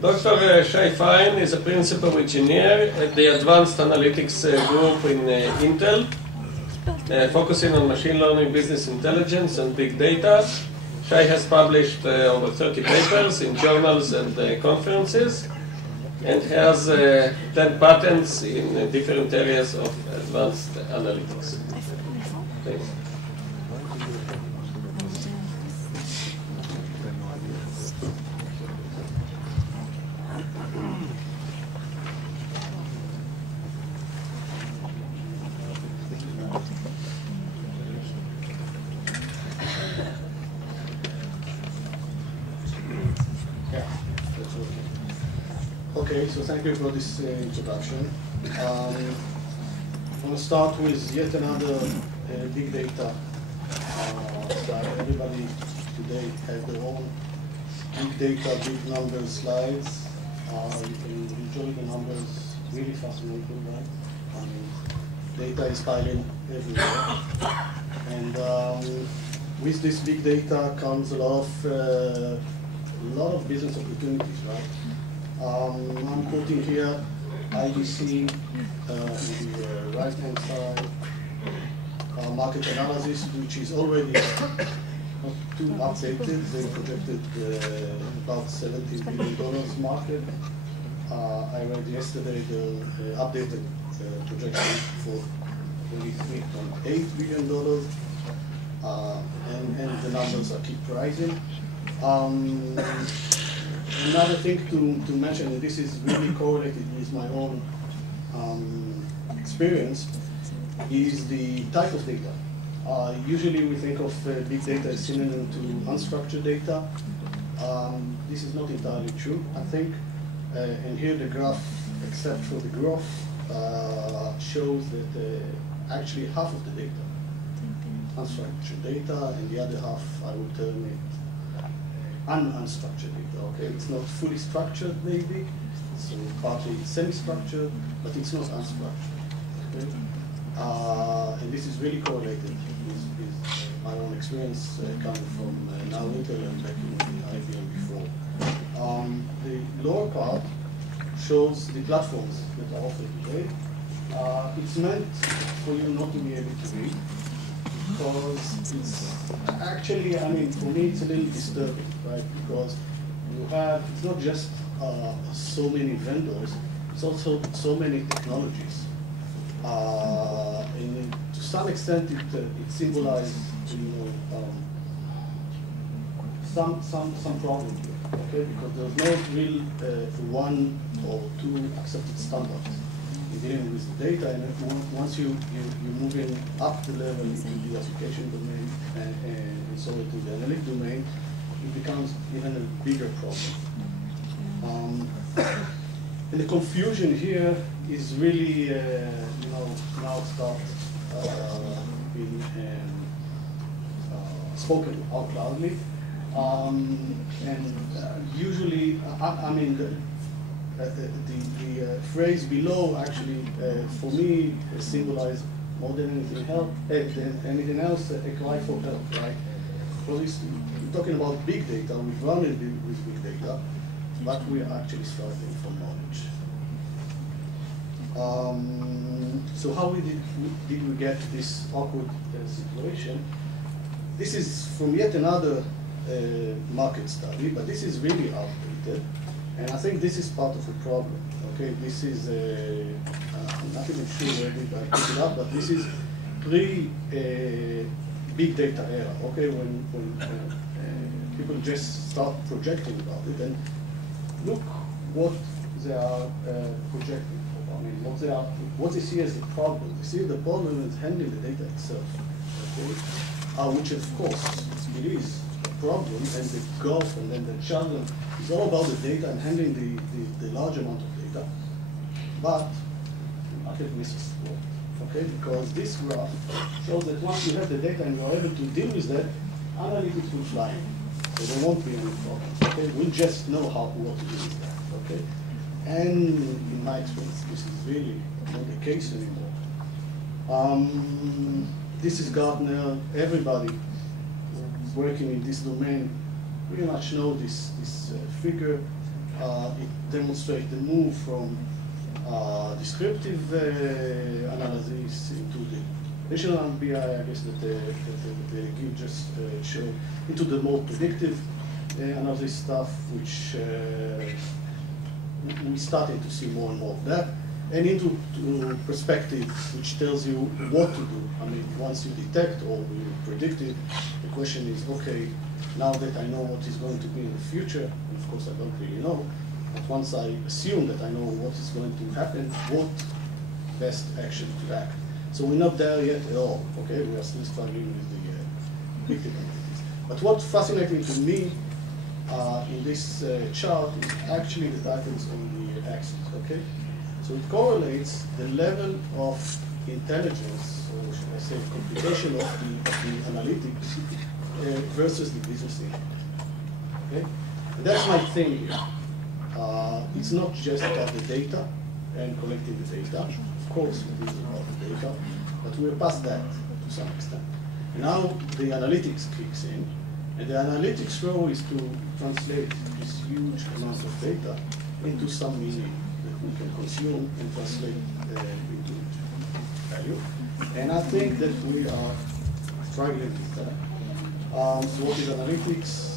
Dr. Shai is a principal engineer at the Advanced Analytics Group in Intel, focusing on machine learning, business intelligence, and big data. Shai has published over 30 papers in journals and conferences, and has 10 patents in different areas of advanced analytics. Thanks. Okay, so thank you for this introduction. I want to start with yet another big data slide. Everybody today has their own big data, big numbers slides. You can enjoy the numbers, really fascinating, right? I mean, data is piling everywhere. And with this big data comes a lot of business opportunities, right? I'm quoting here IDC on the right-hand side, market analysis, which is already not too updated. They projected about $17 billion market. I read yesterday the updated projection for $23.8 billion, and the numbers keep rising. Another thing to mention, and this is really correlated with my own experience, is the type of data. Usually we think of big data as synonym to unstructured data. This is not entirely true, I think. And here the graph, except for the growth, shows that actually half of the data, unstructured data, and the other half, I would term it unstructured data, okay? It's not fully structured, maybe, so partly semi-structured, but it's not unstructured, okay? And this is really correlated with my own experience coming from now Intel and back in IBM before. The lower part shows the platforms that are offered today. It's meant for you not to be able to read, because it's actually, I mean, for me, it's a little disturbing, right? Because you have, it's not just so many vendors, it's also so many technologies. And to some extent, it symbolizes, you know, some problem here, okay? Because there's no real one or two accepted standards in dealing with the data, and once you're moving up the level into the application domain and so into the analytic domain, it becomes even a bigger problem. And the confusion here is really, you know, now starts being spoken out loudly. And usually, I mean, the phrase below actually, for me, symbolizes more than anything else, a cry for help, right? Well, we're talking about big data. We've run it with big data, but we are actually struggling for knowledge. So how did we get to this awkward situation? This is from yet another market study, but this is really outdated. And I think this is part of the problem. Okay, this is I'm not even sure where did I pick it up, but this is pre-big data era. Okay, when people just start projecting about it, and look what they are projecting for. I mean, what they see as the problem. They see the problem is handling the data itself. Okay, which of course it is a problem, and the gulf and then the challenge. It's all about the data and handling the large amount of data, but the market misses the point, okay? Because this graph shows that once you have the data and you are able to deal with that, analytics will fly, so there won't be any problems, okay? We'll just know what to do with that, okay? And in my experience, this is really not the case anymore. This is Gartner. Everybody working in this domain pretty much know this figure. it demonstrates the move from descriptive analysis into the traditional BI, I guess that you just showed, into the more predictive analysis stuff, which we started to see more and more of that, and into perspective, which tells you what to do. I mean, once you detect or you predict it, the question is, okay, now that I know what is going to be in the future, and of course I don't really know, but once I assume that I know what is going to happen, what best action to act. So we're not there yet at all, okay? We are still struggling with the predictive analytics. But what's fascinating to me in this chart is actually the titles on the axis, okay? So it correlates the level of intelligence, or should I say computation of the analytics versus the business impact, okay? And that's my thing here. It's not just about the data and collecting the data. Of course, it is about the data, but we're past that to some extent. And now the analytics kicks in, and the analytics role is to translate this huge amount of data into some meaning that we can consume and translate into value. And I think that we are struggling with that. So what is analytics?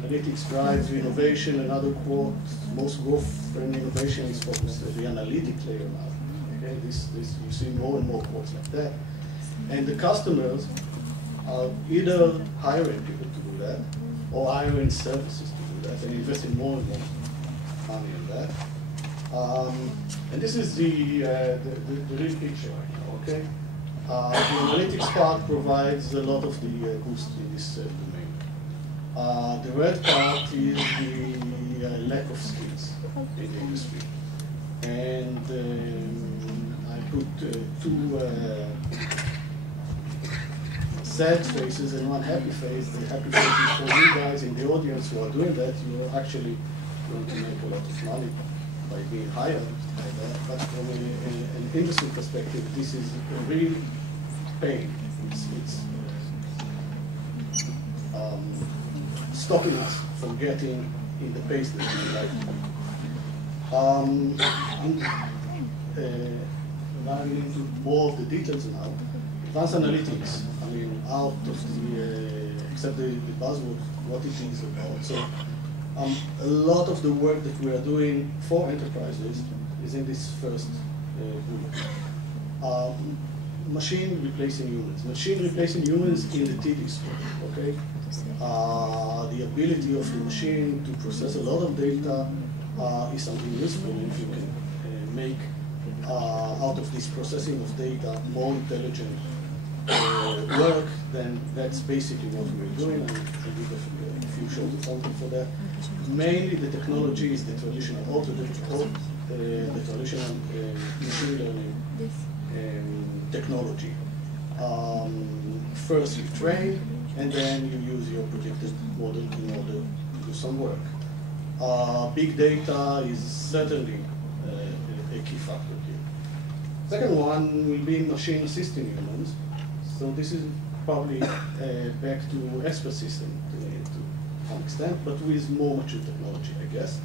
Analytics drives innovation. Another quote: most growth and innovation is focused at the analytic layer now. Okay, this you see more and more quotes like that. And the customers are either hiring people to do that, or hiring services to do that, and investing more and more money in that. And this is the real picture right now. Okay, the analytics part provides a lot of the boost in this domain. The red part is the lack of skills in the industry. And I put two sad faces and one happy face. The happy face is for you guys in the audience who are doing that. You are actually going to make a lot of money by being hired by that. But from an industry perspective, this is a real pain. It's stopping us from getting in the pace that we like to be. Now into more of the details now. Advanced analytics, I mean, out of the, except the buzzword, what it is about. So a lot of the work that we are doing for enterprises is in this first group. Machine replacing humans. Machine replacing humans in the TD scope, okay? The ability of the machine to process a lot of data is something useful. If you can make out of this processing of data more intelligent work, then that's basically what we're doing. And I did a few short examples for that. Mainly the technology is the traditional the traditional machine learning technology. First you train, and then you use your predictive model in order to do some work. Big data is certainly a key factor here. Second one will be machine assisting humans. So this is probably back to expert system to some extent, but with more mature technology, I guess.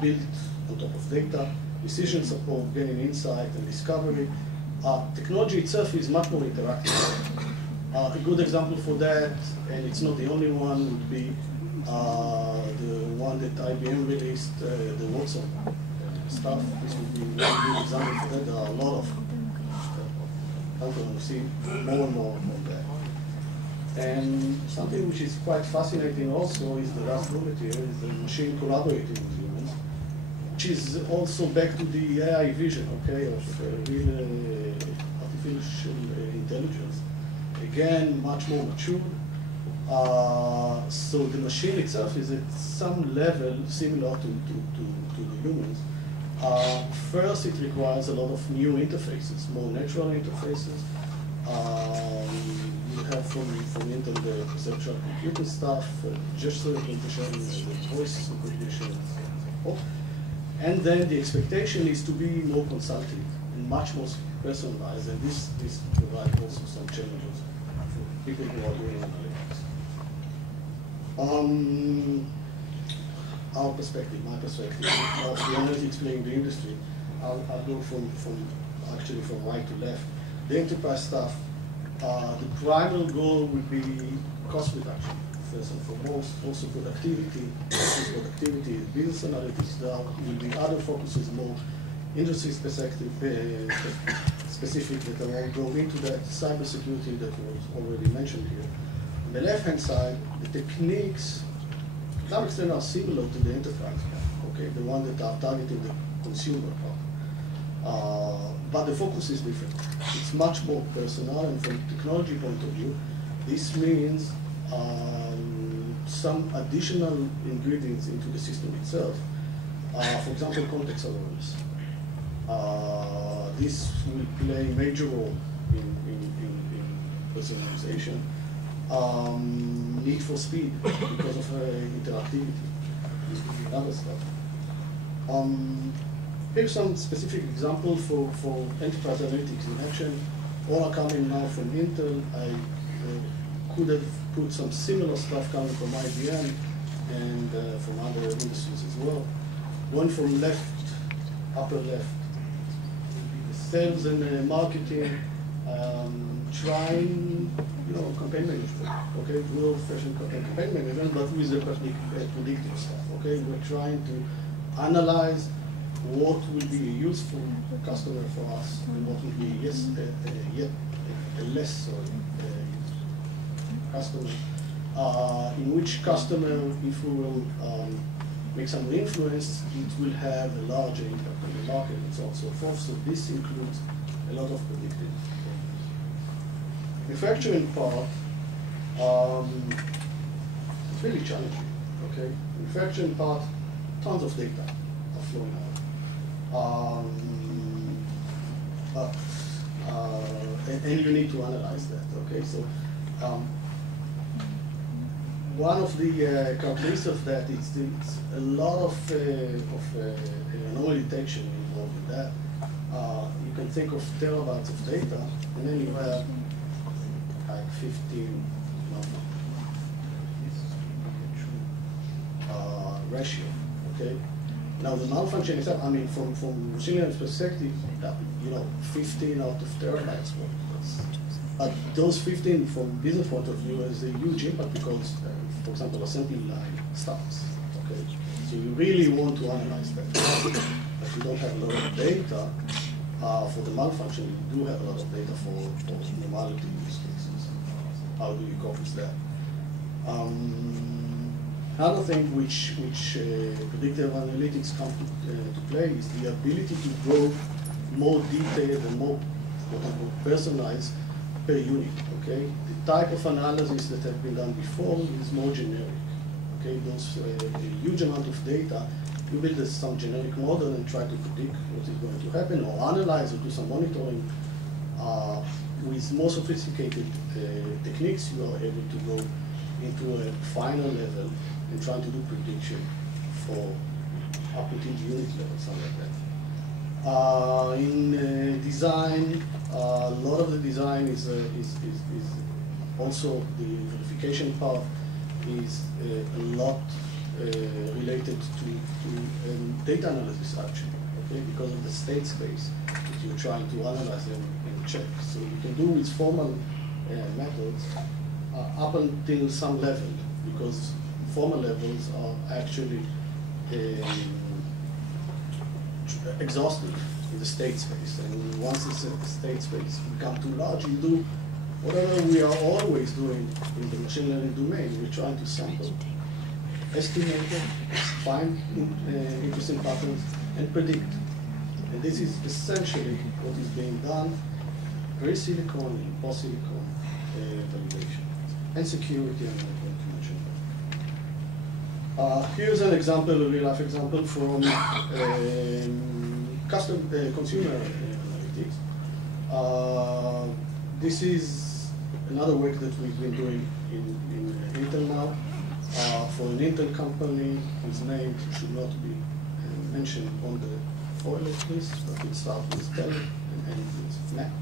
Built on top of data, decision support, gaining insight and discovery. Technology itself is much more interactive. A good example for that, and it's not the only one, would be the one that IBM released, the Watson stuff. This would be a very good example for that. There are a lot of I'm going to see more and more of that. And something which is quite fascinating also is the last bullet here, is the machine collaborating with humans, which is also back to the AI vision, okay, of real artificial intelligence. Again, much more mature. So the machine itself is at some level similar to the humans. First, it requires a lot of new interfaces, more natural interfaces. You have from Intel the perceptual computing stuff, gesture recognition, the voice recognition. And then the expectation is to be more consultative and much more personalized, and this provides also some challenges for people who are doing analytics. our perspective, my perspective, of the analytics playing the industry, I'll go from right to left. The enterprise stuff, the primary goal would be cost reduction, first and foremost, also productivity, business analytics. There will be other focuses, more industry specific that I won't go into that, cybersecurity that was already mentioned here. On the left-hand side, the techniques, to some extent, are similar to the enterprise part, okay, the one that are targeting the consumer part. But the focus is different. It's much more personal, and from a technology point of view, this means some additional ingredients into the system itself. For example, context awareness. This will play a major role in personalization. Need for speed because of interactivity. This will be other stuff. Here's some specific examples for enterprise analytics in action. All are coming now from Intel. I could have put some similar stuff coming from IBM and from other industries as well. Going from left, upper left, sales and marketing, trying, campaign management, okay, good old-fashioned campaign management, but with the predictive stuff, okay. We're trying to analyze what will be a useful customer for us and what will be a less customer. In which customer, if we will make some influence, it will have a larger impact on the market and so on and so forth. So this includes a lot of predictive. Manufacturing part, it's really challenging, okay? Manufacturing part, tons of data are flowing out. And you need to analyze that, okay? So one of the characteristics of that is it's a lot of anomaly detection involved in that. You can think of terabytes of data, and then you have like 15 ratio, okay? Now the malfunction itself, I mean, from machine learning perspective, 15 out of terabytes. But those 15, from business point of view, is a huge impact because, for example, assembly line stops. Okay, so you really want to analyze that. But you don't have a lot of data for the malfunction. You do have a lot of data for normality use cases. How do you cope with that? Another thing which predictive analytics come to play is the ability to go more detailed and more personalized per unit. Okay, the type of analysis that have been done before is more generic. Okay, those a huge amount of data, you build some generic model and try to predict what is going to happen, or analyze or do some monitoring. With more sophisticated techniques, you are able to go into a final level and try to do prediction for up until the unit level, something like that. In design, a lot of the design is also the verification part is a lot related to data analysis actually, okay, because of the state space that you're trying to analyze them and check. So you can do with formal methods up until some level, because formal levels are actually exhaustive in the state space. And once the state space becomes too large, you do whatever we are always doing in the machine learning domain. We're trying to sample, estimate, find interesting patterns, and predict. And this is essentially what is being done, pre-silicon and post-silicon validation. And security, I'm not going to mention that. Here's an example, a real-life example from consumer analytics. This is another work that we've been doing in Intel now. For an Intel company whose name should not be mentioned on the oil list, but it starts with Tel and ends with Mac.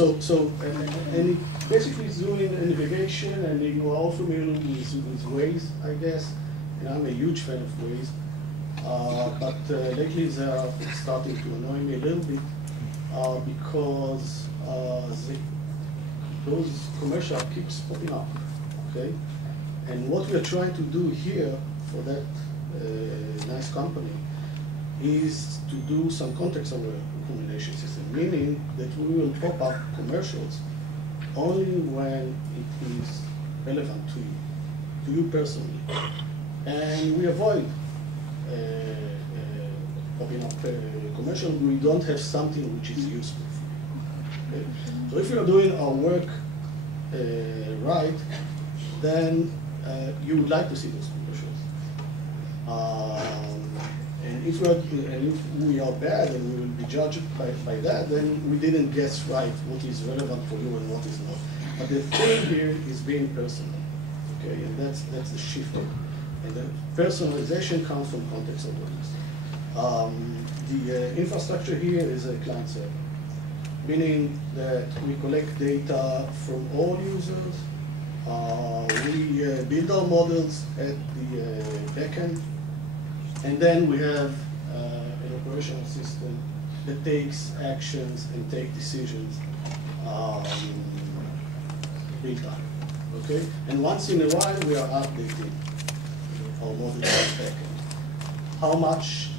And it basically is doing navigation, and you are all familiar with Waze, I guess. And I'm a huge fan of Waze. But lately they are starting to annoy me a little bit because those commercials keeps popping up, okay? And what we are trying to do here for that nice company is to do some context-aware recommendation system, meaning that we will pop up commercials only when it is relevant to you personally. And we avoid popping up commercial when we don't have something which is useful. Okay? So if we are doing our work right, then you would like to see those commercials. And if we are bad and we will be judged by that, then we didn't guess right what is relevant for you and what is not. But the thing here is being personal, okay? And that's the shift. And the personalization comes from context awareness. The infrastructure here is a client server, meaning that we collect data from all users. We build our models at the backend, and then we have an operational system that takes actions and takes decisions real time. Okay, and once in a while we are updating our model backend. How much,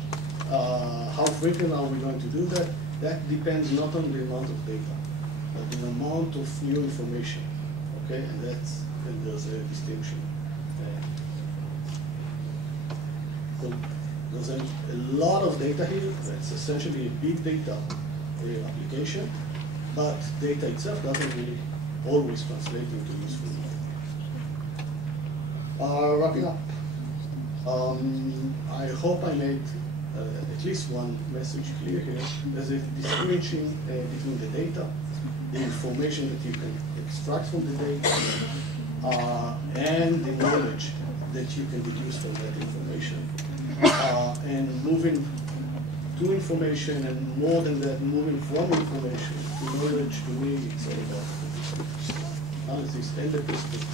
how frequent are we going to do that? That depends not on the amount of data, but the amount of new information. Okay, and there's a distinction. So there's a lot of data here. That's essentially a big data application, but data itself doesn't really always translate into useful knowledge. Wrapping up. I hope I made at least one message clear here. There's a distinction between the data, the information that you can extract from the data, and the knowledge that you can deduce from that information. And moving to information, and more than that, moving from information to knowledge, to me, it's all about analysis and the perspective.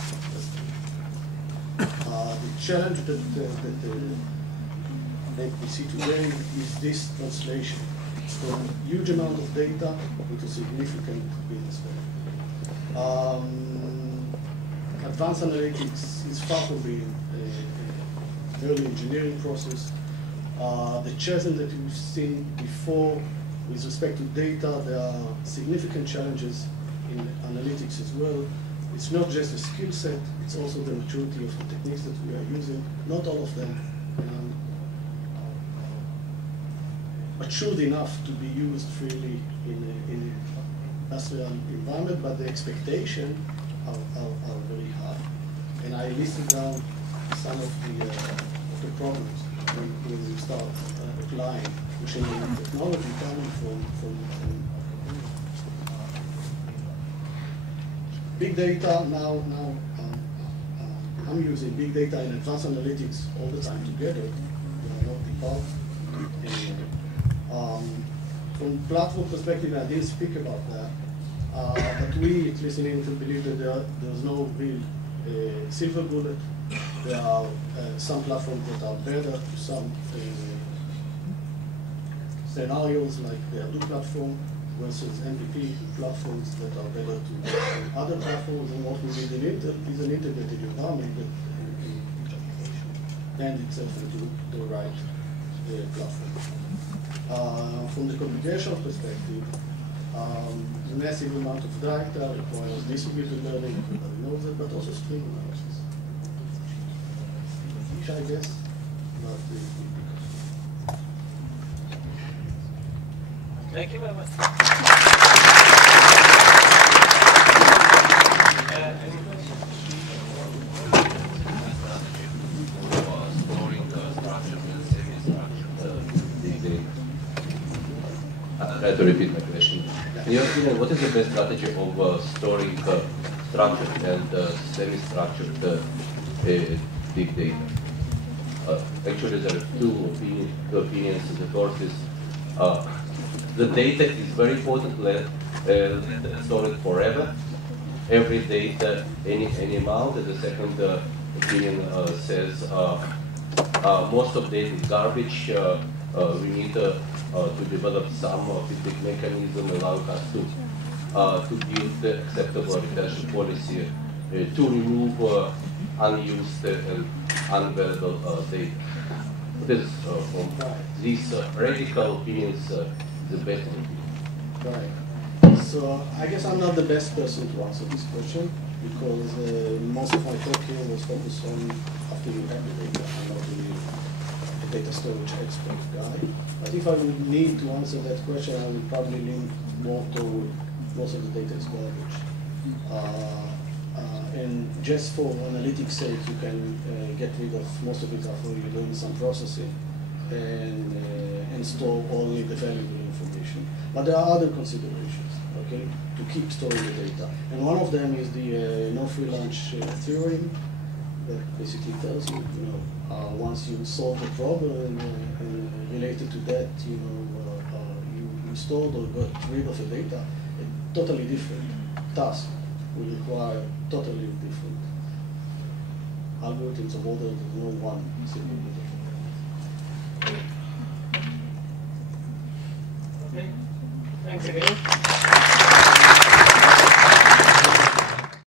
The challenge that we see today is this translation from huge amount of data into significant business value. Advanced analytics is far from being an early engineering process. The chasm that we've seen before with respect to data, there are significant challenges in analytics as well. It's not just a skill set, it's also the maturity of the techniques that we are using. Not all of them matured enough to be used freely in an industrial environment, but the expectations are very high. And I listed down some of the problems when we start applying machine learning technology coming from big data. Now I'm using big data and advanced analytics all the time together. Not apart. From platform perspective, I didn't speak about that, but we, at least in Intel, believe that there's no real silver bullet. There are some platforms that are better to some scenarios, like the Hadoop platform, versus MVP platforms that are better to other platforms. And what we did in Intel is an integrated environment that land itself into the right platform. From the computational perspective, the massive amount of data requires distributed learning, everybody knows it, but also string analysis. Which I guess, not the Thank you very much. Any questions? I'll try to repeat my question. In your opinion, what is the best strategy of storing structured and semi-structured big data? Actually, there are two opinions. The first is the data is very important store it forever. Every data, any amount. And the second opinion says most of data is garbage. We need to develop some feedback mechanism allowing us to build acceptable retention policy to remove unused and unvaluable data. This from these radical opinions, the better. Right. So I guess I'm not the best person to answer this question because most of my talk here was focused on after you have the data. I'm not really a data storage expert guy. But if I would need to answer that question, I would probably lean more toward most of the data is garbage. And just for analytics sake, you can get rid of most of it after you're doing some processing and store only the valuable information. But there are other considerations, okay, to keep storing the data. And one of them is the no free lunch theorem that basically tells you, once you solve the problem and related to that, you stored or got rid of the data, a totally different task will require totally different algorithms of order. There's no one simple different. Okay. Thanks again.